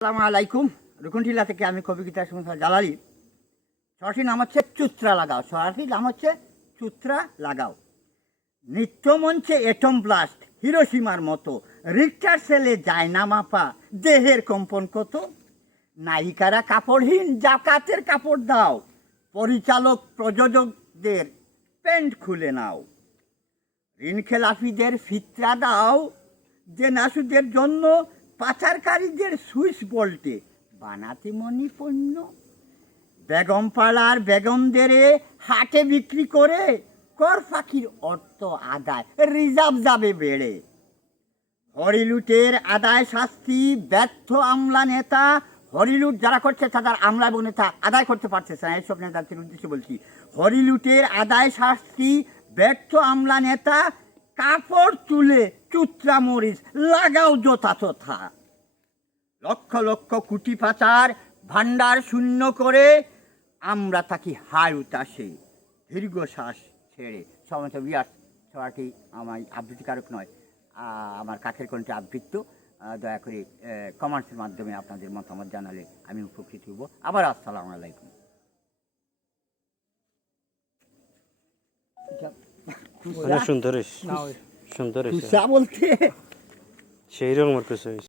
আসসালামু আলাইকুম। রুকুনটিলা থেকে আমি কবি গীতা সংস্থা জালালি। সরাসরি নাম হচ্ছে চুত্রা লাগাও। সরাসরি নাম হচ্ছে চুত্রা লাগাও। নৃত্যমঞ্চে এটম ব্লাস্ট হিরোসীমার মতো, রিক্টার সেলে যায় না মাপা দেহের কম্পন কত। নায়িকারা কাপড়হীন, জাকাতের কাপড় দাও, পরিচালক প্রযোজকদের প্যান্ট খুলে নাও, ঋণ খেলাফিদের ফিতরা দাও, যে নাসুদের জন্য পাচারকারীদের সুইচ বল্টে বানাতে মনি পণ্য। বেগম পাড়ার বেগমদের হাটে বিক্রি করে কর ফাঁকির অর্থ আদায় রিজার্ভ যাবে বেড়ে। হরিলুটের আদায় শাস্তি ব্যর্থ আমলা নেতা, হরিলুট যারা করছে তাদের আমলা এবং নেতা আদায় করতে পারতেছে না, এইসব নেতাদের উদ্দেশ্যে বলছি। হরিলুটের আদায় শাস্তি ব্যর্থ আমলা নেতা, কাপড় তুলে চুত্রা মরিচ লাগাও যথাযথা। লক্ষ লক্ষ কোটি পাচার ভান্ডার শূন্য করে আমরা থাকি হায় উতাসে দীর্ঘশ্বাস ছেড়ে। সমস্ত বিয়ার্স ছড়াটি আমার আবৃত্তিকারক নয়, আমার কাকের কণ্ঠে আবৃত্ত। দয়া করে কমেন্টসের মাধ্যমে আপনাদের মতামত জানালে আমি উপকৃত হব। আবার আসসালামু আলাইকুম। সুন্দর সুন্দর বলতে সেই রকমের কিছু